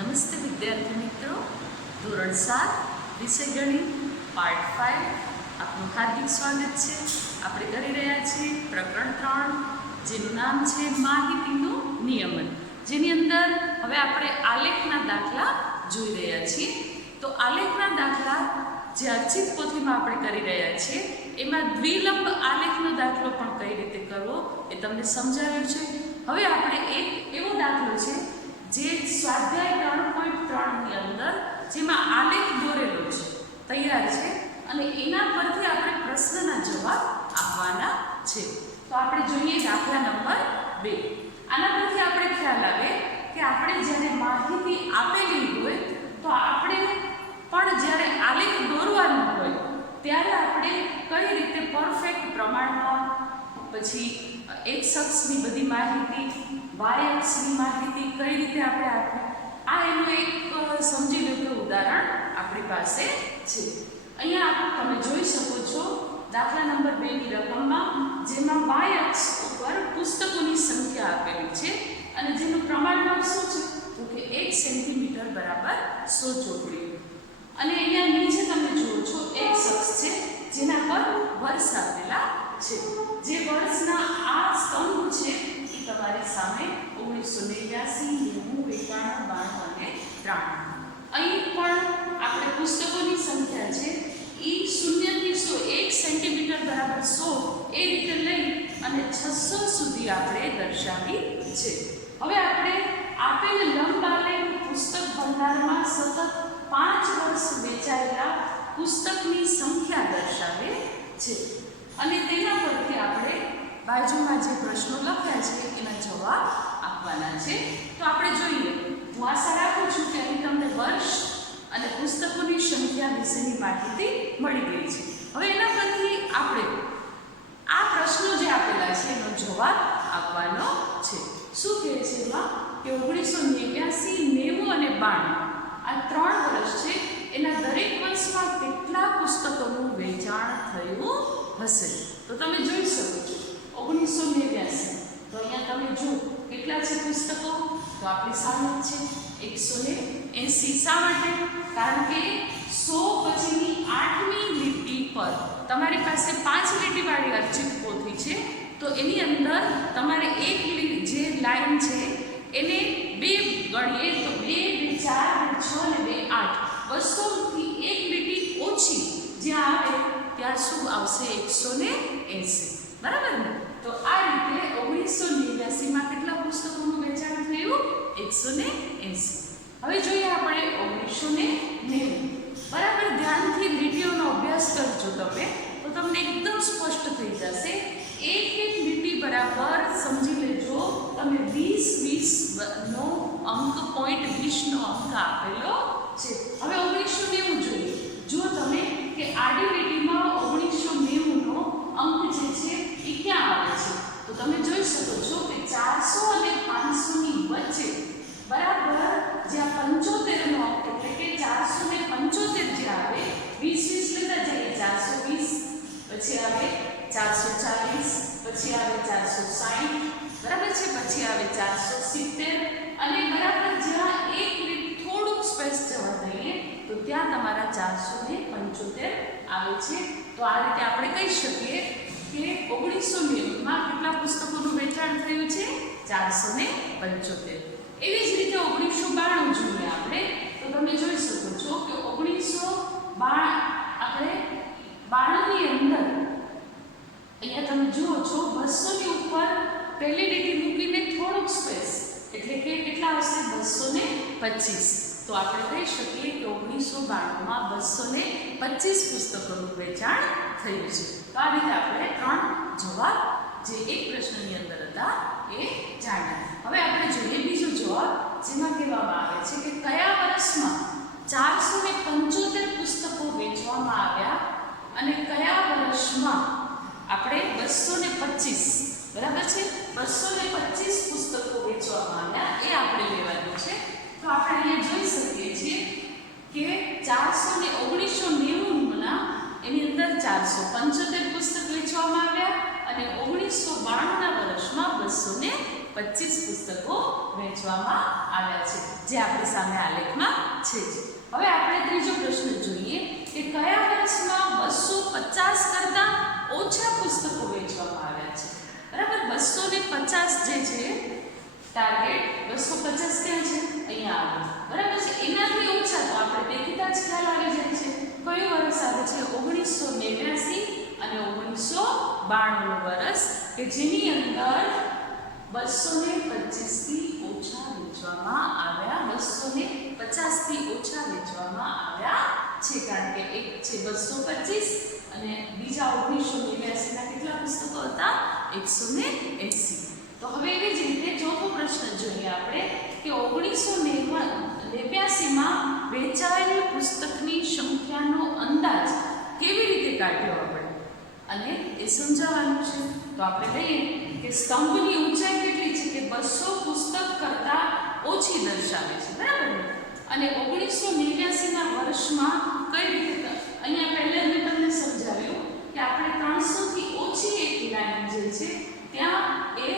નમસ્તે વિદ્યાર્થી મિત્રો, ધોરણ 7 વિષય ગણિત પાર્ટ 5 આપનું હાર્દિક સ્વાગત છે. આપણે કરી રહ્યા છીએ પ્રકરણ 3 જેનું નામ છે માહિતીનું નિયમન, જેની અંદર હવે આપણે આલેખના દાખલા જોઈ રહ્યા છીએ. તો આલેખના દાખલા જે અર્ચિત પોથીમાં આપણે કરી રહ્યા છીએ એમાં દ્વિલંબ આલેખનો દાખલો પણ કઈ રીતે કરવો એ તમને સમજાવ્યું છે. હવે આપણે એક એવો દાખલો છે જે સ્વાધ્યાય 3.3 ની અંદર જેમાં આલેખ દોરેલો છે, તૈયાર છે, અને એના પરથી આપણે પ્રશ્નના જવાબ આપવાના છે. તો આપણે જોઈએ દાખલા નંબર 2. આના પરથી આપણે ખ્યાલ આવે કે આપણે જ્યારે માહિતી આપેલી હોય તો આપણે પણ જ્યારે આલેખ દોરવાનું હોય ત્યારે આપણે કઈ રીતે પરફેક્ટ પ્રમાણમાં, પછી એક્સ અક્ષની બધી માહિતી, વાય અક્ષની માહિતી કઈ રીતે આપણે આપીએ, આ એનું એક સમજી લેતું ઉદાહરણ આપણી પાસે છે. અહીંયા તમે જોઈ શકો છો દાખલા નંબર 2 ની રકમમાં, જેમાં વાય અક્ષ ઉપર પુસ્તકોની સંખ્યા આપેલી છે અને જેનું પ્રમાણમાં શું છે તો કે 1 સેન્ટીમીટર બરાબર 100 ચોપડીઓ. અને અહીંયા નીચે તમે જુઓ છો એક્સ અક્ષ છે જેના પર વર્ષ આપેલા છે. જે વર્ષના આ સ્તંભ છે એ તમારી સામે 1989, 90, 91, 92 અને 93. અહીં પણ આપણે પુસ્તકોની સંખ્યા છે એ 0 થી 100, 1 સેન્ટીમીટર બરાબર 100 એ રીતે લઈ અને 600 સુધી આપણે દર્શાવી છે. હવે આપણે આપેલ લંબ આલેખ પુસ્તક ભંડારમાં સતત 5 વર્ષ વેચાયેલા પુસ્તકની સંખ્યા દર્શાવે છે અને તેના પરથી આપણે બાજુમાં જે પ્રશ્નો લખ્યા છે એના જવાબ આપવાના છે. તો આપણે જોઈએ, હું આશા રાખું છું કે અહીં તમને વર્ષ અને પુસ્તકોની સંખ્યા વિશેની માહિતી મળી ગઈ છે. હવે એના પરથી આપણે આ પ્રશ્નો જે આપેલા છે એનો જવાબ આપવાનો છે. શું કહે છે એમાં કે 1989, 90 અને 92 આ 3 વર્ષ છે, એના દરેક વર્ષમાં કેટલા પુસ્તકોનું વેચાણ થયું હશે. તો તમે જોઈ શકો છો 1989, તો અહીંયા તમે જુઓ કેટલા છે પુસ્તકો, તો આપણી સામે છે 180. શા માટે? કારણ કે 100 પછીની 8મી લીટી પર તમારી પાસે 5 લીટીવાળી અર્ચિત પોથી છે, તો એની અંદર તમારે એક જે લાઈન છે એને 2 ગણીએ તો 2, 2, 4, 6 અને 2, 8. 200 થી એક લીટી ઓછી જ્યાં આવે ત્યાં શું આવશે? 180. બરાબર ને? તો આ રીતે 1989માં કેટલા પુસ્તકોનું વેચાણ થયું? 180. હવે જોઈએ આપણે 1990. બરાબર ધ્યાનથી લીટીઓનો અભ્યાસ કરજો તમે, તો તમને એકદમ સ્પષ્ટ થઈ જશે. એક લીટી બરાબર સમજી લેજો તમે 20 નો અંક, પોઈન્ટ 20 નો અંક આપેલો છે. હવે 1990 જોઈએ. જો તમે કે આડી લીટીમાં 1990 નો અંક જે છે એ ક્યાં આવે છે, તો તમે જોઈ શકો છો કે 400 અને 500 ની વચ્ચે બરાબર જ્યાં 75 નો અંક એટલે કે 475 જે આવે, 20 લેતા જઈએ 420, પછી આવે 440, પછી આવે 460, બરાબર છે, પછી આવે 470 અને બરાબર જ્યાં એક લીટી થોડુંક સ્પેસ જવા દઈએ તો ત્યાં તમારા 475 આવે છે. તો આ રીતે આપણે કહી શકીએ કે 1990માં કેટલા પુસ્તકોનું વેચાણ થયું છે? 475. એવી જ રીતે 1992 જોઈએ આપણે, તો તમે જોઈ શકો છો કે 1992 આપણે 92 ની અંદર અહીંયા તમે જુઓ છો 200 ની ઉપર પહેલી લીટી મૂકીને થોડુંક સ્પેસ એટલે કે કેટલા હશે? 225. તો આપણે કહી શકીએ કે 1992માં 225 પુસ્તકોનું વેચાણ થયું છે. તો આ રીતે આપણે 3 જવાબ જે એક પ્રશ્નની અંદર હતા એ જાણ્યા. હવે આપણે જોઈએ બીજો જવાબ, જેમાં કહેવામાં આવે છે કે કયા વર્ષમાં 475 પુસ્તકો વેચવામાં આવ્યા અને કયા વર્ષમાં આપણે 225, બરાબર છે, 225 પુસ્તકો વેચવામાં આવ્યા એ આપણે લેવાનું છે. તો આપણે અહીંયા જોઈ શકીએ છીએ કે 1990ના એની અંદર 475 પુસ્તક વેચવામાં આવ્યા અને 1992ના વર્ષમાં 225 પુસ્તકો વેચવામાં આવ્યા છે. જે આપણી સામે આલેખમાં છે. હવે આપણે ત્રીજો પ્રશ્ન જોઈએ કે કયા વર્ષમાં 250 કરતાં ઓછા પુસ્તકો વેચવામાં આવ્યા છે. બરાબર, 250 જે છે ટાર્ગેટ 250 ક્યાં છે? અહીંયા આવે. બરાબર છે. એનાથી ઓછા તો આપણે દેખીતા જ ખ્યાલ આવી જાય છે. કયું વર્ષ આવે છે? 1989 અને 1992 વર્ષ કે જેની અંદર 225 થી ઓછા વેચવામાં આવ્યા, 250 થી ઓછા વેચવામાં આવ્યા છે. કારણ કે એક છે 225 અને બીજા 1989 ના કેટલા પુસ્તકો હતા? 180. તો હવે એવી જ રીતે ચોથો પ્રશ્ન જોઈએ આપણે કે 1989 માં વેચાયેલ પુસ્તકની સંખ્યાનો અંદાજ કેવી રીતે કાઢ્યો આપણે અને એ સમજાવવાનું છે. તો આપણે લઈએ કે સ્તંભની ઊંચાઈ કેટલી છે કે 200 પુસ્તક કરતાં ઓછી દર્શાવે છે. બરાબર ને? અને 1989 ના વર્ષમાં કઈ રીતે, અહીંયા પહેલા મેં તમને સમજાવ્યું કે આપણે 300 થી ઓછી એક લાઈન જે છે ત્યાં એ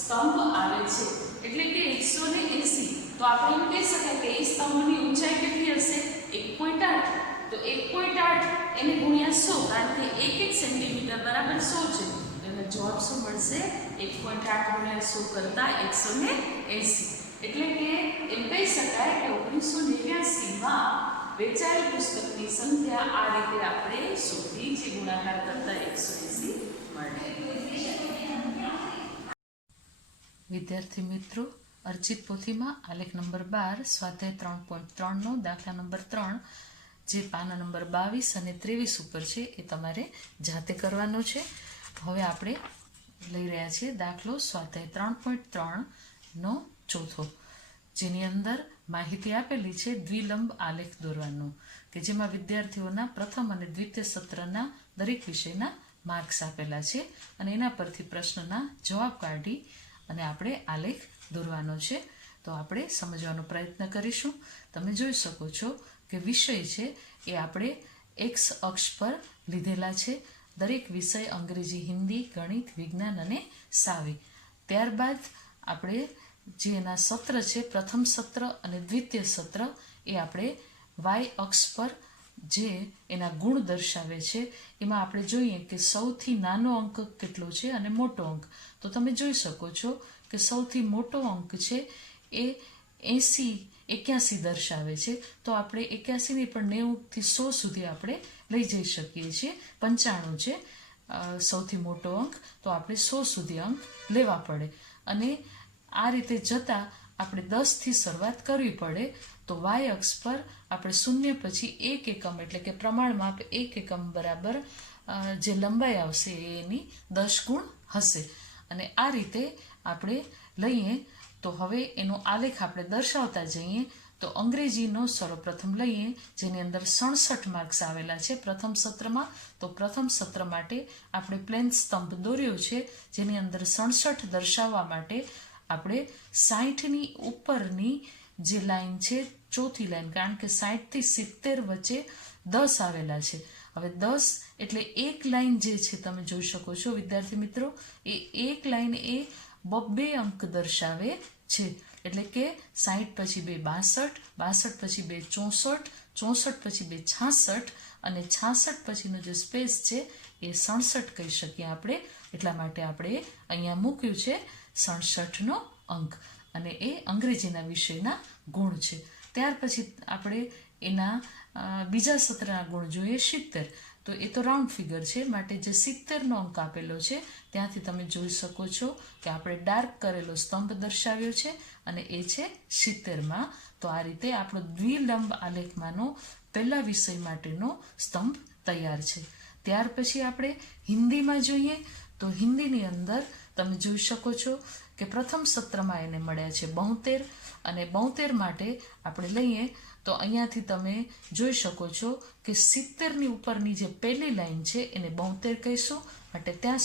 સ્તંભ આવે છે એટલે કે 180. તો આપણે એમ કહી શકાય કે એ સ્તંભની ઊંચાઈ કેટલી હશે? 1.8. તો 1.8 એને ગુણ્યા 100 કારણ કે 1 સેન્ટીમીટર બરાબર 100 છે. તો એનો જવાબ શું મળશે? 1.8 ગુણ્યા 100 કરતાં 180. એટલે કે એમ કહી શકાય કે 1989 માં વેચાયેલ પુસ્તકની સંખ્યા આ રીતે આપણે શોધી જે ગુણાકાર કરતાં 180 મળે. વિદ્યાર્થી મિત્રો, અર્ચિત પોથીમાં આલેખ નંબર 12 સ્વાધ્યાય 3.3 નો દાખલા નંબર 3 જે પાના નંબર 22 અને 23 ઉપર છે એ તમારે જાતે કરવાનો છે. હવે આપણે લઈ રહ્યા છીએ દાખલો સ્વાધ્યાય 3.3 નો ચોથો, જેની અંદર માહિતી આપેલી છે દ્વિલંબ આલેખ દોરવાનો કે જેમાં વિદ્યાર્થીઓના પ્રથમ અને દ્વિતીય સત્રના દરેક વિષયના માર્ક્સ આપેલા છે અને એના પરથી પ્રશ્નના જવાબ કાઢી અને આપણે આલેખ દોરવાનો છે. તો આપણે સમજવાનો પ્રયત્ન કરીશું. તમે જોઈ શકો છો કે વિષય છે એ આપણે x અક્ષ પર લીધેલા છે. દરેક વિષય અંગ્રેજી, હિન્દી, ગણિત, વિજ્ઞાન અને સાવી. ત્યારબાદ આપણે જે એના સત્ર છે પ્રથમ સત્ર અને દ્વિતીય સત્ર એ આપણે y અક્ષ પર જે એના ગુણ દર્શાવે છે એમાં આપણે જોઈએ કે સૌથી નાનો અંક કેટલો છે અને મોટો અંક. તો તમે જોઈ શકો છો કે સૌથી મોટો અંક છે એ 81 દર્શાવે છે. તો આપણે 81 ની પણ 90 થી 100 સુધી આપણે લઈ જઈ શકીએ છીએ. 95 છે સૌથી મોટો અંક, તો આપણે 100 સુધી અંક લેવા પડે અને આ રીતે જતાં આપણે 10 થી શરૂઆત કરવી પડે. તો y અક્ષ પર આપણે 0 પછી 1 એકમ એટલે કે પ્રમાણમાં 1 એકમ બરાબર જે લંબાઈ આવશે એની 10 ગુણ હશે અને આ રીતે આપણે લઈએ. તો હવે એનો આલેખ આપણે દર્શાવતા જઈએ. તો અંગ્રેજીનો સર્વપ્રથમ લઈએ જેની અંદર 67 માર્ક્સ આવેલા છે પ્રથમ સત્રમાં. તો પ્રથમ સત્ર માટે આપણે પ્લેન સ્તંભ દોર્યો છે જેની અંદર 67 દર્શાવવા માટે આપણે 60ની ઉપરની જે લાઈન છે ચોથી લાઈન, કારણ કે 60 થી 70 વચ્ચે 10 આવેલા છે. હવે 10 એટલે એક લાઈન જે છે તમે જોઈ શકો છો વિદ્યાર્થી મિત્રો, એ એક લાઈન એ 2 અંક દર્શાવે છે. એટલે કે 60 પછી 2 62, 62 પછી 2 64, 64 પછી 2 66 અને 66 પછીનો જે સ્પેસ છે એ 67 કહી શકીએ આપણે. એટલા માટે આપણે અહીંયા મૂક્યું છે 67નો અંક અને એ અંગ્રેજીના વિષયના ગુણ છે. ત્યાર પછી આપણે એના બીજા સત્રના ગુણ જોઈએ 70. તો એ તો રાઉન્ડ ફિગર છે માટે જે 70નો અંક આપેલો છે ત્યાંથી તમે જોઈ શકો છો કે આપણે ડાર્ક કરેલો સ્તંભ દર્શાવ્યો છે અને એ છે 70માં. તો આ રીતે આપણો દ્વિલંબ આલેખમાંનો પહેલા વિષય માટેનો સ્તંભ તૈયાર છે. ત્યાર પછી આપણે હિન્દીમાં જોઈએ તો હિન્દીની અંદર તમે જોઈ શકો છો કે પ્રથમ સત્રમાં એને મળ્યા છે 72 અને 72 માટે આપણે લઈએ તો અહીંયાથી તમે જોઈ શકો છો કે 70ની ઉપરની જે પહેલી લાઈન છે એને 72 કહીશું માટે ત્યાં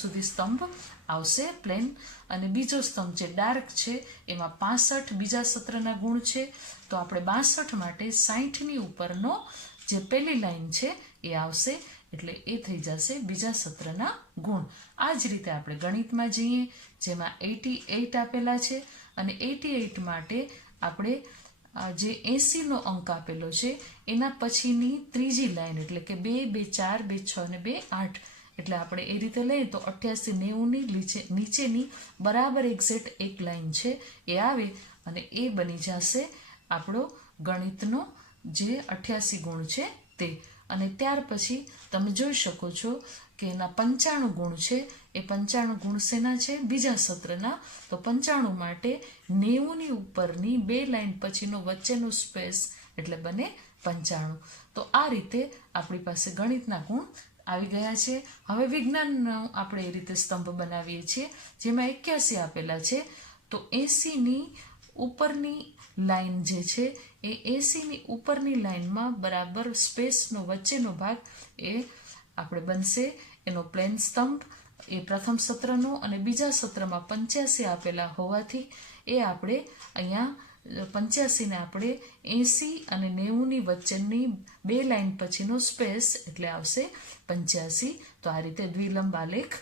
સુધી સ્તંભ આવશે પ્લેન. અને બીજો સ્તંભ જે ડાર્ક છે એમાં 65 બીજા સત્રના ગુણ છે. તો આપણે 62 માટે 60ની ઉપરનો જે પહેલી લાઈન છે એ આવશે એટલે એ થઈ જશે બીજા સત્રના ગુણ. આ જ રીતે આપણે ગણિતમાં જઈએ જેમાં 88 આપેલા છે અને 88 માટે આપણે જે 80નો અંક આપેલો છે એના પછીની ત્રીજી લાઈન એટલે કે 2, 2, 4, 2, 6 અને 2, 8 એટલે આપણે એ રીતે લઈએ તો 88, 90ની નીચેની બરાબર એક્ઝેક્ટ એક લાઈન છે એ આવે અને એ બની જશે આપણો ગણિતનો જે 88 ગુણ છે તે. અને ત્યાર પછી તમે જોઈ શકો છો કે એના 95 ગુણ છે એ 95 ગુણ શેના છે બીજા સત્રના. તો 95 માટે 90ની ઉપરની બે લાઈન પછીનો વચ્ચેનો સ્પેસ એટલે બને 95. તો આ રીતે આપણી પાસે ગણિતના ગુણ આવી ગયા છે. હવે વિજ્ઞાનનો આપણે એ રીતે સ્તંભ બનાવીએ છીએ જેમાં 81 આપેલા છે. તો 80ની ઉપરની લાઈન જે છે એ 80ની ઉપરની લાઈનમાં બરાબર સ્પેસનો વચ્ચેનો ભાગ એ આપણે બનશે એનો પ્લેન સ્તંભ. એ પ્રથમ સત્રનો અને બીજા સત્રમાં 85 આપેલા હોવાથી એ આપણે અહીંયા 85ને આપણે 80 અને 90ની વચ્ચેની બે લાઈન પછીનો સ્પેસ એટલે આવશે 85. તો આ રીતે દ્વિલંબ આલેખ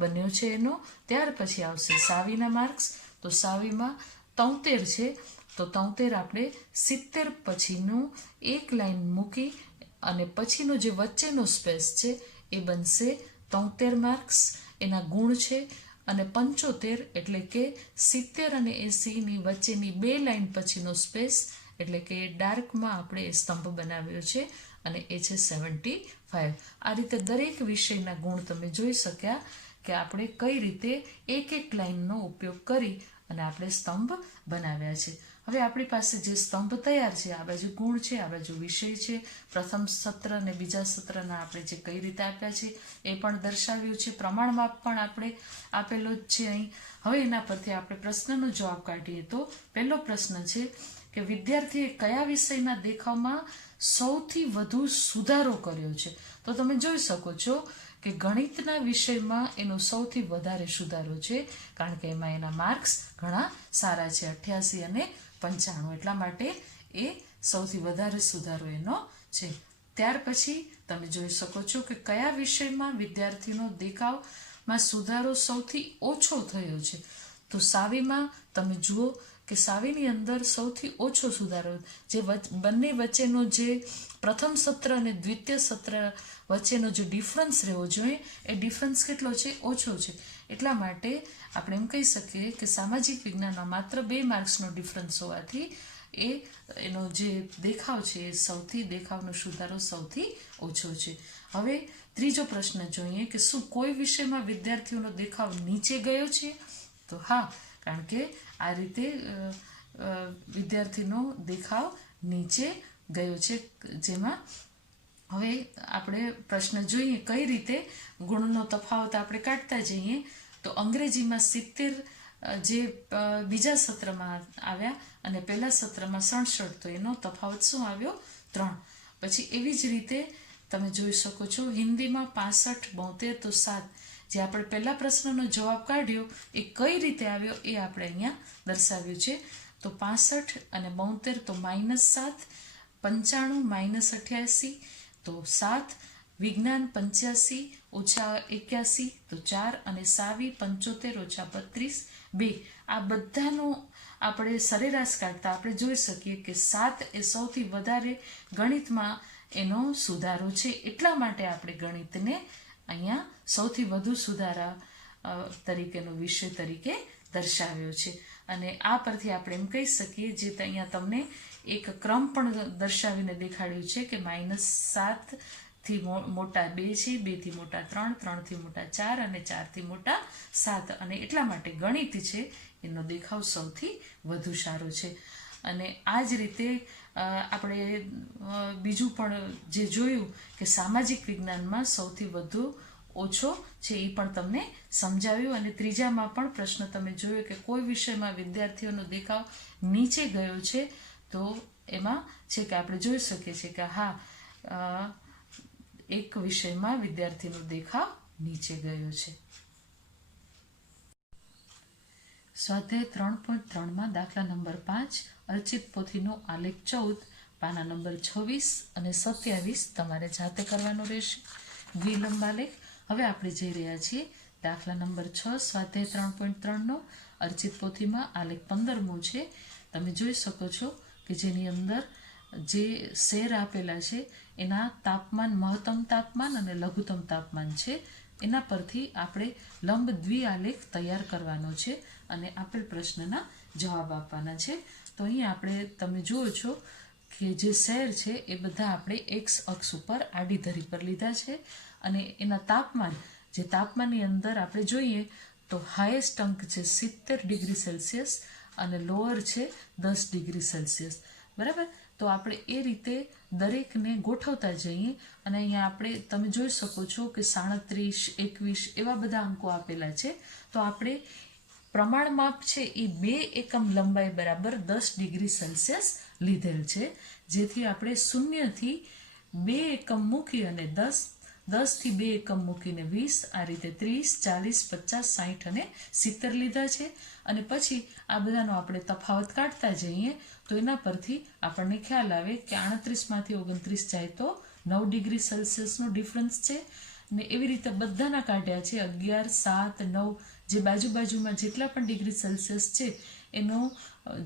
બન્યો છે એનો. ત્યાર પછી આવશે સાવીના માર્ક્સ. તો સાવીમાં 73 છે તો 73 આપણે 70 પછીનું એક લાઈન મૂકી અને પછીનો જે વચ્ચેનો સ્પેસ છે એ બનશે 73 માર્ક્સ. એના ગુણ છે. અને 75 એટલે કે 70 અને 80ની વચ્ચેની બે લાઈન પછીનો સ્પેસ એટલે કે ડાર્કમાં આપણે એ સ્તંભ બનાવ્યો છે અને એ છે 75. આ રીતે દરેક વિષયના ગુણ તમે જોઈ શક્યા કે આપણે કઈ રીતે એક એક લાઈનનો ઉપયોગ કરી અને આપણે સ્તંભ બનાવ્યા છે. હવે આપણી પાસે જે સ્તંભ તૈયાર છે આ બાજુ ગુણ છે આ બાજુ વિષય છે. પ્રથમ સત્ર અને બીજા સત્રના આપણે જે કઈ રીતે આપ્યા છે એ પણ દર્શાવ્યું છે. પ્રમાણમાપ પણ આપણે આપેલો જ છે અહીં. હવે એના પરથી આપણે પ્રશ્નનો જવાબ કાઢીએ તો પહેલો પ્રશ્ન છે કે વિદ્યાર્થીએ કયા વિષયના દેખાવમાં સૌથી વધુ સુધારો કર્યો છે. તો તમે જોઈ શકો છો કે ગણિતના વિષયમાં એનો સૌથી વધારે સુધારો છે કારણ કે એમાં એના માર્ક્સ ઘણા સારા છે 88 અને 95 એટલા માટે એ સૌથી વધારે સુધારો એનો છે. ત્યાર પછી તમે જોઈ શકો છો કે કયા વિષયમાં વિદ્યાર્થીનો દેખાવમાં સુધારો સૌથી ઓછો થયો છે. તો સાવીમાં તમે જુઓ કે સાવીની અંદર સૌથી ઓછો સુધારો જે બંને વચ્ચેનો જે પ્રથમ સત્ર અને દ્વિતીય સત્ર વચ્ચેનો જે ડિફરન્સ રહેવો જોઈએ એ ડિફરન્સ કેટલો છે ઓછો છે. એટલા માટે આપણે એમ કહી શકીએ કે સામાજિક વિજ્ઞાનમાં માત્ર 2 માર્ક્સનો ડિફરન્સ હોવાથી એનો જે દેખાવ છે એ દેખાવનો સુધારો સૌથી ઓછો છે. હવે ત્રીજો પ્રશ્ન જોઈએ કે શું કોઈ વિષયમાં વિદ્યાર્થીઓનો દેખાવ નીચે ગયો છે. તો હા, કારણ કે આ રીતે વિદ્યાર્થીનો દેખાવ નીચે ગયો છે. જેમાં હવે આપણે પ્રશ્ન જોઈએ કઈ રીતે ગુણનો તફાવત આપણે કાઢતા જઈએ. તો અંગ્રેજીમાં 70 જે બીજા સત્રમાં આવ્યા અને પહેલા સત્રમાં 67 તો એનો તફાવત શું આવ્યો 3. પછી એવી જ રીતે તમે જોઈ શકો છો હિન્દીમાં 65, 72 તો 7. જે આપણે પહેલા પ્રશ્નનો જવાબ કાઢ્યો એ કઈ રીતે આવ્યો એ આપણે અહીંયા દર્શાવ્યું છે. તો 65 અને 72 તો -7, 95 -88 તો 7, વિજ્ઞાન 85 - 81 તો 4 અને સાવી 75 - 32 2. આ બધાનો આપણે સરેરાશ કાઢતા આપણે જોઈ શકીએ કે 7 એ સૌથી વધારે ગણિતમાં એનો સુધારો છે. એટલા માટે આપણે ગણિતને અહીંયા સૌથી વધુ સુધારા તરીકેનો વિષય તરીકે દર્શાવ્યો છે. અને આ પરથી આપણે એમ કહી શકીએ જે અહીંયા તમને એક ક્રમ પણ દર્શાવીને દેખાડ્યું છે કે -7 થી મોટા 2 છે, 2 થી મોટા 3, 3 થી મોટા 4 અને 4 થી મોટા 7. અને એટલા માટે ગણિત છે એનો દેખાવ સૌથી વધુ સારો છે. અને આ જ રીતે આપણે બીજું પણ જે જોયું કે સામાજિક વિજ્ઞાનમાં સૌથી વધુ ઓછો છે એ પણ તમને સમજાવ્યું. અને ત્રીજામાં પણ પ્રશ્ન તમે જોયો કે કોઈ વિષયમાં વિદ્યાર્થીઓનો દેખાવ નીચે ગયો છે. તો એમાં છે કે આપણે જોઈ શકીએ છીએ કે હા એક વિષયમાં વિદ્યાર્થીનો દેખાવ નીચે ગયો છે. સ્વાધ્યાય 3.3માં દાખલા નંબર 5 અર્ચિત પોથીનો આલેખ 14 પાના નંબર 26 અને 27 તમારે જાતે કરવાનો રહેશે. દ્વિલંબ આલેખ. હવે આપણે જઈ રહ્યા છીએ દાખલા નંબર 6 સ્વાધ્યાય 3.3નો અર્ચિત પોથીમાં આલેખ 15મો છે. તમે જોઈ શકો છો કે જેની અંદર જે શેર આપેલા છે એના તાપમાન, મહત્તમ તાપમાન અને લઘુત્તમ તાપમાન છે. એના પરથી આપણે લંબ દ્વિઆલેખ તૈયાર કરવાનો છે અને આપેલ પ્રશ્નના જવાબ આપવાના છે. તો અહીં આપણે તમે જુઓ છો કે જે શેર છે એ બધા આપણે એક્સ અક્ષ ઉપર આડી ધરી પર લીધા છે અને એના તાપમાન, જે તાપમાનની અંદર આપણે જોઈએ તો હાઈએસ્ટ અંક છે 70 ડિગ્રી સેલ્સિયસ અને લોઅર છે 10 ડિગ્રી સેલ્સિયસ. બરાબર. તો આપણે એ રીતે દરેકને ગોઠવતા જઈએ અને અહીંયા આપણે તમે જોઈ શકો છો કે 37, 21 એવા બધા અંકો આપેલા છે. તો આપણે પ્રમાણ માપ છે એ 2 એકમ લંબાઈ બરાબર 10 ડિગ્રી સેલ્સિયસ લીધેલ છે, જેથી આપણે 0 થી 2 એકમ મૂકી અને 10 થી 2 એકમ મૂકીને 20, આ રીતે 30, 40, 50, 60 અને 70 લીધા છે. અને પછી આ બધાનો આપણે તફાવત કાઢતા જઈએ તો એના પરથી આપણને ખ્યાલ આવે કે 38માંથી 29 જાય તો 9 ડિગ્રી સેલ્સિયસનો ડિફરન્સ છે. ને એવી રીતે બધાના કાઢ્યા છે 11, 7, 9 જે બાજુમાં જેટલા પણ ડિગ્રી સેલ્સિયસ છે એનો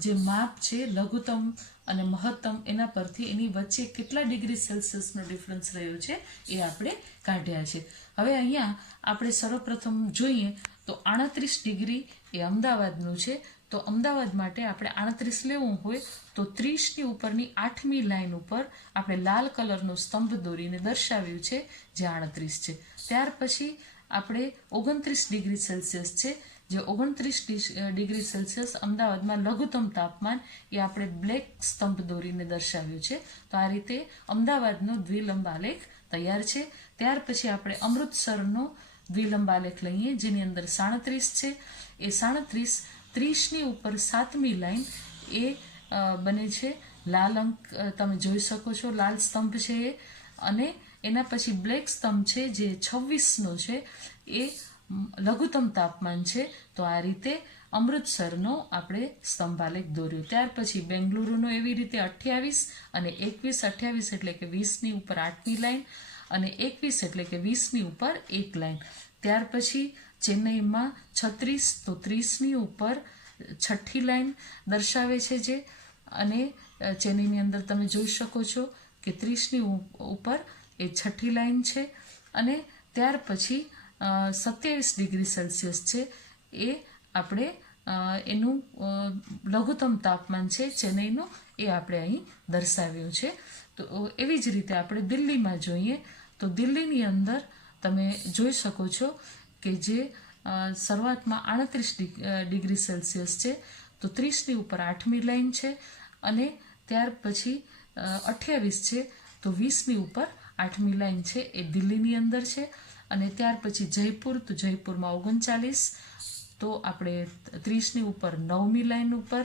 જે માપ છે લઘુત્તમ અને મહત્તમ, એના પરથી એની વચ્ચે કેટલા ડિગ્રી સેલ્સિયસનો ડિફરન્સ રહ્યો છે એ આપણે કાઢ્યા છે. હવે અહીંયા આપણે સર્વપ્રથમ જોઈએ તો 38 ડિગ્રી એ અમદાવાદનું છે. તો અમદાવાદ માટે આપણે 38 લેવું હોય તો 30ની ઉપરની 8મી લાઈન ઉપર આપણે લાલ કલરનો સ્તંભ દોરીને દર્શાવ્યું છે જે 38 છે. ત્યાર પછી આપણે 29 ડિગ્રી સેલ્સિયસ છે, જે 29 ડિગ્રી સેલ્સિયસ અમદાવાદમાં લઘુત્તમ તાપમાન એ આપણે બ્લેક સ્તંભ દોરીને દર્શાવ્યું છે. તો આ રીતે અમદાવાદનો દ્વિલંબ આલેખ તૈયાર છે. ત્યાર પછી આપણે અમૃતસરનો દ્વિલંબ આલેખ લઈએ જેની અંદર 37 છે. એ 37 30ની ઉપર 7મી લાઈન એ બને છે લાલ અંક, તમે જોઈ શકો છો લાલ સ્તંભ છે એ. અને એના પછી બ્લેક સ્તંભ છે જે 26નો છે એ લઘુત્તમ તાપમાન છે. તો આ રીતે અમૃતસરનો આપણે સ્તંભાલેખ દોર્યો. ત્યાર પછી બેંગલુરુનો એવી રીતે 28 અને 21, 28 એટલે કે 20ની ઉપર 8મી લાઈન અને 21 એટલે કે 20ની ઉપર 1 લાઈન. ત્યાર પછી ચેન્નઈમાં 36 તો 30ની ઉપર 6ઠ્ઠી લાઈન દર્શાવે છે જે, અને ચેન્નઈની અંદર તમે જોઈ શકો છો કે 30ની ઉપર એ 6ઠ્ઠી લાઈન છે. અને ત્યાર પછી 27 ડિગ્રી સેલ્સિયસ છે એ આપણે એનું લઘુત્તમ તાપમાન છે ચેન્નઈનું, એ આપણે અહીં દર્શાવ્યું છે. તો એવી જ રીતે આપણે દિલ્હીમાં જોઈએ તો દિલ્હીની અંદર તમે જોઈ શકો છો કે જે શરૂઆતમાં 38 ડિગ્રી સેલ્સિયસ છે, તો 30ની ઉપર 8મી લાઈન છે. અને ત્યાર પછી 28 છે તો 20ની ઉપર 8મી લાઈન છે એ દિલ્હીની અંદર છે. અને ત્યાર પછી જયપુર, તો જયપુરમાં 39 તો આપણે 30ની ઉપર 9મી લાઈન ઉપર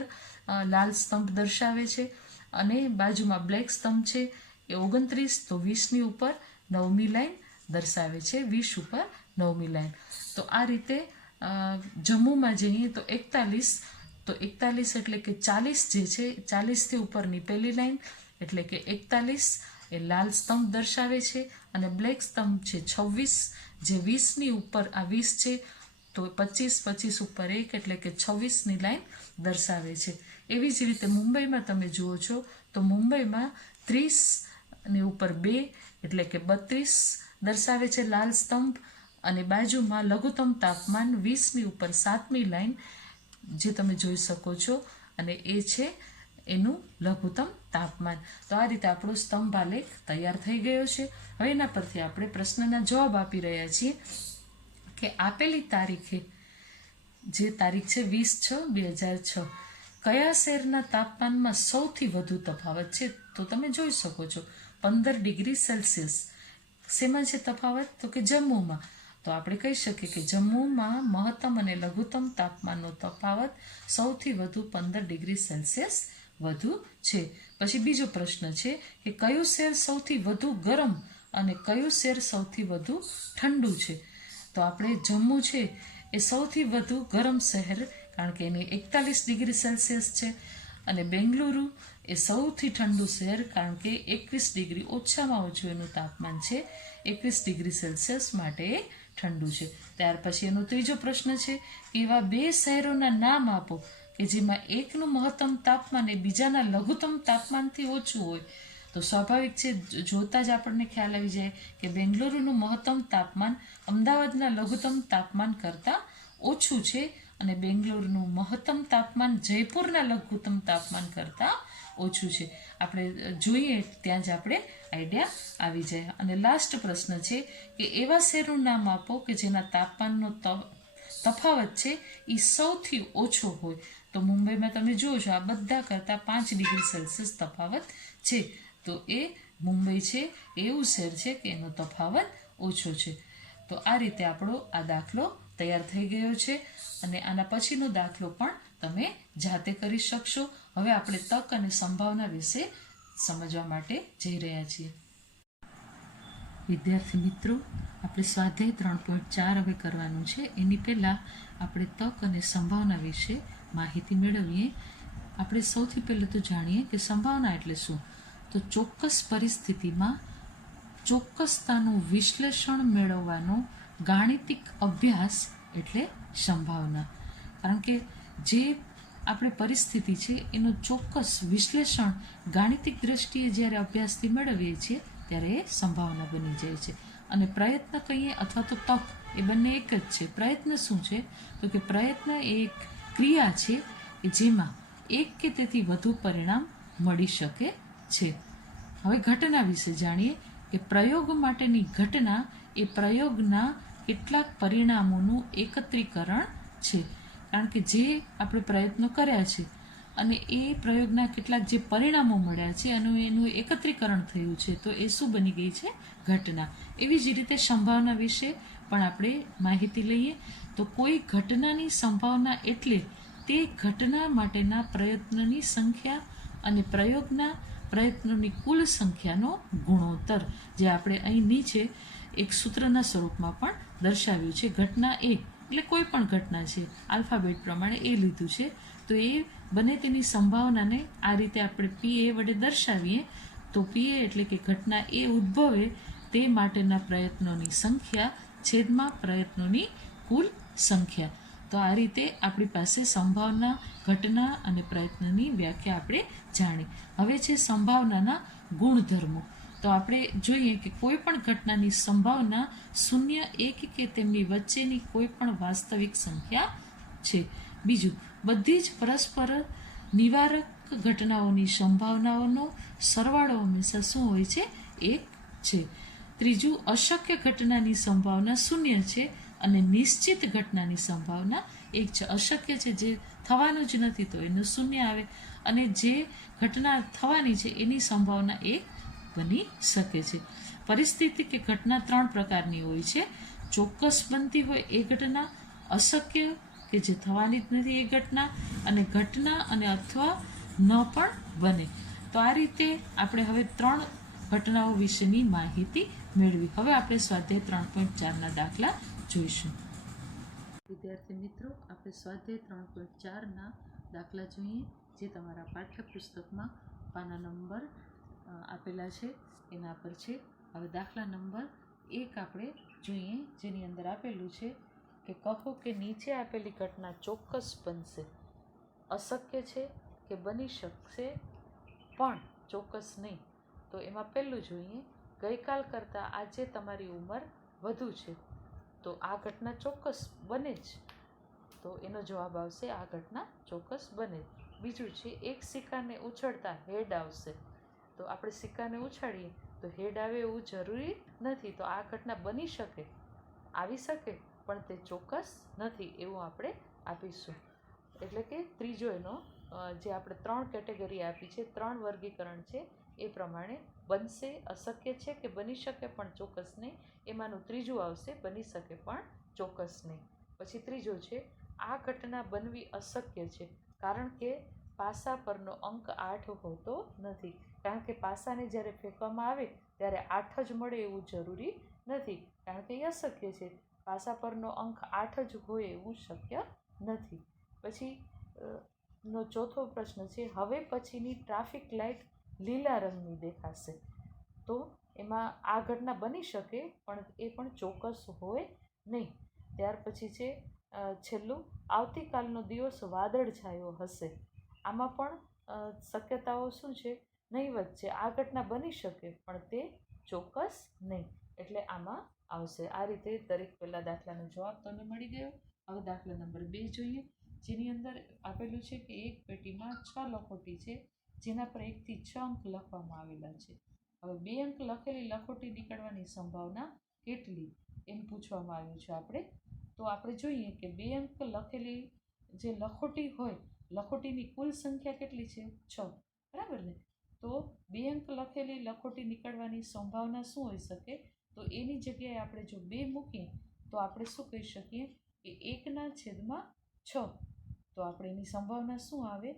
લાલ સ્તંભ દર્શાવે છે. અને બાજુમાં બ્લેક સ્તંભ છે એ 29 તો 20ની ઉપર 9મી લાઈન દર્શાવે છે, 20 ઉપર 9મી લાઈન. તો આ રીતે જમ્મુમાં જઈએ તો 41, તો 41 એટલે કે 40 જે છે 40થી ઉપરની પહેલી લાઈન એટલે કે 41 એ લાલ સ્તંભ દર્શાવે છે. અને બ્લેક સ્તંભ છે 26 જે 20ની ઉપર આ 20 છે તો 25, 25 ઉપર 1 એટલે કે 26ની લાઈન દર્શાવે છે. એવી જ રીતે મુંબઈમાં તમે જુઓ છો તો મુંબઈમાં 30ની ઉપર 2 એટલે કે 32 દર્શાવે છે લાલ સ્તંભ. અને બાજુમાં લઘુત્તમ તાપમાન 20ની ઉપર 7મી લાઈન જે તમે જોઈ શકો છો અને એ છે એનું લઘુત્તમ તાપમાન. તો આ રીતે આપણો સ્તંભ આલેખ તૈયાર થઈ ગયો છે. હવે એના પરથી આપણે પ્રશ્નના જવાબ આપી રહ્યા છીએ કે આપેલી તારીખે, જે તારીખ છે 20/6/2006, કયા શહેરના તાપમાનમાં સૌથી વધુ તફાવત છે? તો તમે જોઈ શકો છો 15 ડિગ્રી સેલ્સિયસ. શેમાં છે તફાવત? તો કે જમ્મુમાં. તો આપણે કહી શકીએ કે જમ્મુમાં મહત્તમ અને લઘુત્તમ તાપમાનનો તફાવત સૌથી વધુ 15 ડિગ્રી સેલ્સિયસ વધુ છે. પછી બીજો પ્રશ્ન છે કે કયું શહેર સૌથી વધુ ગરમ અને કયું શહેર સૌથી વધુ ઠંડુ છે? તો આપણે જમ્મુ છે એ સૌથી વધુ ગરમ શહેર, કારણ કે એની 41 ડિગ્રી સેલ્સિયસ છે. અને બેંગલુરુ એ સૌથી ઠંડુ શહેર, કારણ કે 21 ડિગ્રી ઓછામાં ઓછું એનું તાપમાન છે, 21 ડિગ્રી સેલ્સિયસ માટે એ ઠંડુ છે. ત્યાર પછી એનો ત્રીજો પ્રશ્ન છે કે એવા 2 શહેરોના નામ આપો કે જેમાં એકનું મહત્તમ તાપમાન એ બીજાના લઘુત્તમ તાપમાનથી ઓછું હોય તો સ્વાભાવિક છે જોતાં જ આપણને ખ્યાલ આવી જાય કે બેંગ્લુરુનું મહત્તમ તાપમાન અમદાવાદના લઘુત્તમ તાપમાન કરતાં ઓછું છે અને બેંગ્લોરનું મહત્તમ તાપમાન જયપુરના લઘુત્તમ તાપમાન કરતાં ઓછું છે. આપણે જોઈએ ત્યાં જ આપણે આઈડિયા આવી જાય. અને લાસ્ટ પ્રશ્ન છે કે એવા શહેરનું નામ આપો કે જેના તાપમાનનો તફાવત છે એ સૌથી ઓછો હોય. તો મુંબઈમાં તમે જુઓ છો આ બધા કરતાં 5 ડિગ્રી સેલ્સિયસ તફાવત છે. તો એ મુંબઈ છે એવું શહેર છે કે એનો તફાવત ઓછો છે. તો આ રીતે આપણો આ દાખલો તૈયાર થઈ ગયો છે અને આના પછીનો દાખલો પણ તમે જાતે કરી શકશો. હવે આપણે તક અને સંભાવના વિશે સમજવા માટે જઈ રહ્યા છીએ. વિદ્યાર્થી મિત્રો, આપણે સ્વાધ્યાય 3.4 હવે કરવાનું છે. એની પહેલાં આપણે તક અને સંભાવના વિશે માહિતી મેળવીએ. આપણે સૌથી પહેલાં તો જાણીએ કે સંભાવના એટલે શું. તો ચોક્કસ પરિસ્થિતિમાં ચોક્કસતાનું વિશ્લેષણ મેળવવાનો ગાણિતિક અભ્યાસ એટલે સંભાવના. કારણ કે જે આપણે પરિસ્થિતિ છે એનું ચોક્કસ વિશ્લેષણ ગાણિતિક દ્રષ્ટિએ જ્યારે અભ્યાસથી મેળવીએ છીએ ત્યારે એ સંભાવના બની જાય છે. અને પ્રયત્ન કહીએ અથવા તો તક એ બંને એક જ છે. પ્રયત્ન શું છે તો કે પ્રયત્ન એ એક ક્રિયા છે કે જેમાં એક કે તેથી વધુ પરિણામ મળી શકે છે. હવે ઘટના વિશે જાણીએ કે પ્રયોગ માટેની ઘટના એ પ્રયોગના કેટલાક પરિણામોનું એકત્રીકરણ છે. કારણ કે જે આપણે પ્રયત્નો કર્યા છે અને એ પ્રયોગના કેટલાક જે પરિણામો મળ્યા છે અને એનું એકત્રીકરણ થયું છે તો એ શું બની ગઈ છે? ઘટના. એવી જ રીતે સંભાવના વિશે પણ આપણે માહિતી લઈએ તો કોઈ ઘટનાની સંભાવના એટલે તે ઘટના માટેના પ્રયત્નની સંખ્યા અને પ્રયોગના પ્રયત્નોની કુલ સંખ્યાનો ગુણોત્તર, જે આપણે અહીં નીચે એક સૂત્રના સ્વરૂપમાં પણ દર્શાવ્યું છે. ઘટના એ એટલે કોઈ પણ ઘટના છે, આલ્ફાબેટ પ્રમાણે એ લીધું છે. તો એ બને તેની સંભાવનાને આ રીતે આપણે PA વડે દર્શાવીએ તો PA એટલે કે ઘટના એ ઉદ્ભવે તે માટેના પ્રયત્નોની સંખ્યા છેદમાં પ્રયત્નોની કુલ સંખ્યા. તો આ રીતે આપણી પાસે સંભાવના, ઘટના અને પ્રયત્નની વ્યાખ્યા આપણે જાણી. હવે છે સંભાવનાના ગુણધર્મો. તો આપણે જોઈએ કે કોઈ પણ ઘટનાની સંભાવના 0, 1 કે તેમની વચ્ચેની કોઈ પણ વાસ્તવિક સંખ્યા છે. બીજું, બધી જ પરસ્પર નિવારક ઘટનાઓની સંભાવનાઓનો સરવાળો હંમેશા શું હોય છે? 1 છે. ત્રીજું, અશક્ય ઘટનાની સંભાવના 0 છે અને નિશ્ચિત ઘટનાની સંભાવના 1 છે. અશક્ય છે જે થવાનું જ નથી તો એનું 0 આવે અને જે ઘટના થવાની છે એની સંભાવના 1 બની શકે છે. પરિસ્થિતિ કે ઘટના 3 પ્રકારની હોય છે. ચોક્કસ બનતી હોય એ ઘટના, અશક્ય કે જે થવાની જ નથી એ ઘટના, અને ઘટના અને અથવા ન પણ બને. તો આ રીતે આપણે હવે 3 ઘટનાઓ વિશેની માહિતી મેળવી. હવે આપણે સ્વાધ્યાય 3.4ના દાખલા જોઈશું. વિદ્યાર્થી મિત્રો, આપણે સ્વાધ્યાય 3.4ના દાખલા જોઈએ જે તમારા પાઠ્યપુસ્તકમાં પાના નંબર આપેલા છે એના પર છે. હવે દાખલા નંબર 1 આપણે જોઈએ જેની અંદર આપેલું છે કે કહો કે નીચે આપેલી ઘટના ચોક્કસ બનશે, અશક્ય છે કે બની શકશે પણ ચોક્કસ નહીં. તો એમાં પહેલું જોઈએ, ગઈકાલ કરતાં આજે તમારી ઉંમર વધુ છે. તો આ ઘટના ચોક્કસ બને જ. તો એનો જવાબ આવશે આ ઘટના ચોક્કસ બને. બીજું છે, એક સિક્કાને ઉછળતા હેડ આવશે. તો આપણે સિક્કાને ઉછાળીએ તો હેડ આવે એવું જરૂરી નથી. તો આ ઘટના બની શકે, આવી શકે પણ તે ચોક્કસ નથી એવું આપણે આપીશું. એટલે કે ત્રીજો એનો જે આપણે 3 કેટેગરી આપી છે, 3 વર્ગીકરણ છે એ પ્રમાણે બનશે, અશક્ય છે કે બની શકે પણ ચોક્કસ નહીં, એમાંનું ત્રીજું આવશે બની શકે પણ ચોક્કસ નહીં. પછી ત્રીજો છે, આ ઘટના બનવી અશક્ય છે કારણ કે પાસા પરનો અંક 8 હોતો નથી. કારણ કે પાસાને જ્યારે ફેંકવામાં આવે ત્યારે 8 જ મળે એવું જરૂરી નથી, કારણ કે એ અશક્ય છે. પાસા પરનો અંક 8 જ હોય એવું શક્ય નથી. પછી નો ચોથો પ્રશ્ન છે, હવે પછીની ટ્રાફિક લાઇટ લીલા રંગની દેખાશે. તો એમાં આ ઘટના બની શકે પણ એ પણ ચોક્કસ હોય નહીં. ત્યાર પછી છે, છેલ્લું, આવતીકાલનો દિવસ વાદળછાયો હશે. આમાં પણ શક્યતાઓ શું છે? નહીવત છે. આ ઘટના બની શકે પણ તે ચોક્કસ નહીં, એટલે આમાં આવશે. આ રીતે દરેક પહેલા દાખલાનો જવાબ તમને મળી ગયો. હવે દાખલા નંબર 2 જોઈએ, જેની અંદર આપેલું છે કે એક પેટીમાં 6 લખોટી છે, જેના પર 1 થી 6 અંક લખવામાં આવેલા છે. હવે 2 અંક લખેલી લખોટી નીકળવાની સંભાવના કેટલી એમ પૂછવામાં આવ્યું છે આપણે. તો આપણે જોઈએ કે 2 અંક લખેલી જે લખોટી હોય, લખોટીની કુલ સંખ્યા કેટલી છે? 6, બરાબર ને? તો 2 અંક લખેલી લખોટી નીકળવાની સંભાવના શું હોઈ શકે? તો એની જગ્યાએ આપણે જો 2 મૂકીએ તો આપણે શું કહી શકીએ કે 1/6. તો આપણે એની સંભાવના શું આવે?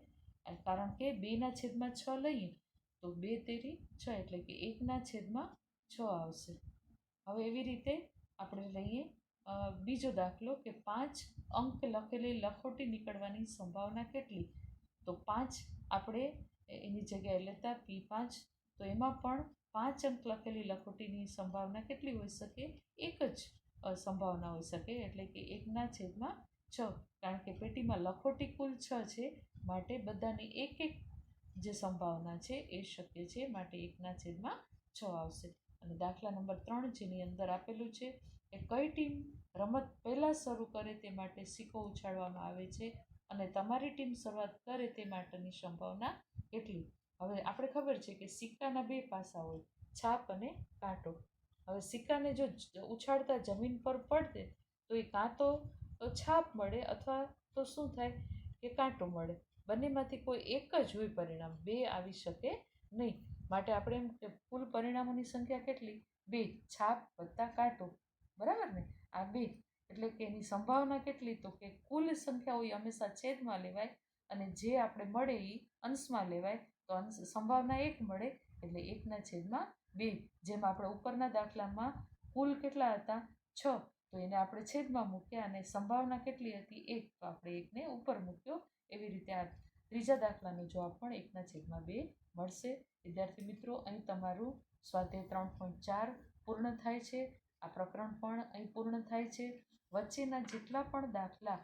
કારણ કે 2/6 લઈએ તો 2 તેરી 6, એટલે કે 1/6 આવશે. હવે એવી રીતે આપણે લઈએ બીજો દાખલો કે 5 અંક લખેલી લખોટી નીકળવાની સંભાવના કેટલી? તો 5 આપણે એની જગ્યાએ લેતા P5, તો એમાં પણ 5 અંક લખેલી લખોટીની સંભાવના કેટલી હોઈ શકે? એક જ સંભાવના હોઈ શકે, એટલે કે 1/6, કારણ કે પેટીમાં લખોટી કુલ 6 છે, માટે બધાની એક જે સંભાવના છે એ શક્ય છે, માટે 1/6 આવશે. અને દાખલા નંબર 3, જેની અંદર આપેલું છે કે કઈ ટીમ રમત પહેલાં શરૂ કરે તે માટે સિક્કો ઉછાળવામાં આવે છે અને તમારી ટીમ શરૂઆત કરે તે માટેની સંભાવના કેટલી? હવે આપણે ખબર છે કે સિક્કાના 2 પાસા હોય, છાપ અને કાંટો. હવે સિક્કાને જો ઉછાળતા જમીન પર પડે તો એ કાં તો છાપ મળે અથવા તો શું થાય કે કાંટો મળે. બંનેમાંથી કોઈ એક જ હોય પરિણામ, 2 આવી શકે નહીં. માટે આપણે એમ કે કુલ પરિણામોની સંખ્યા કેટલી? 2, છાપ વત્તા કાંટો, બરાબર ને? આ 2, એટલે કે એની સંભાવના કેટલી? તો કે કુલ સંખ્યા હોય હંમેશા છેદમાં લેવાય અને જે આપણે મળે એ અંશમાં લેવાય. તો સંભાવના 1 મળે, એટલે 1/2. જેમ આપણે ઉપરના દાખલામાં કુલ કેટલા હતા? 6, તો એને આપણે છેદમાં મૂક્યા અને સંભાવના કેટલી હતી? 1, તો આપણે 1ને ઉપર મૂક્યો. એવી રીતે આ ત્રીજા દાખલાનો જવાબ પણ 1/2 મળશે. વિદ્યાર્થી મિત્રો, અહીં તમારું સ્વાધ્યાય 3.4 પૂર્ણ થાય છે. આ પ્રકરણ પણ અહીં પૂર્ણ થાય છે. વચ્ચેના જેટલા પણ દાખલા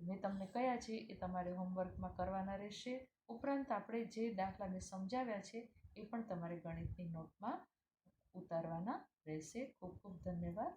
મેં તમને કયા છે એ તમારે હોમવર્કમાં કરવાના રહેશે. ઉપરાંત આપણે જે દાખલાને સમજાવ્યા છે એ પણ તમારે ગણિતની નોટમાં ઉતારવાના રહેશે. ખૂબ ખૂબ ધન્યવાદ.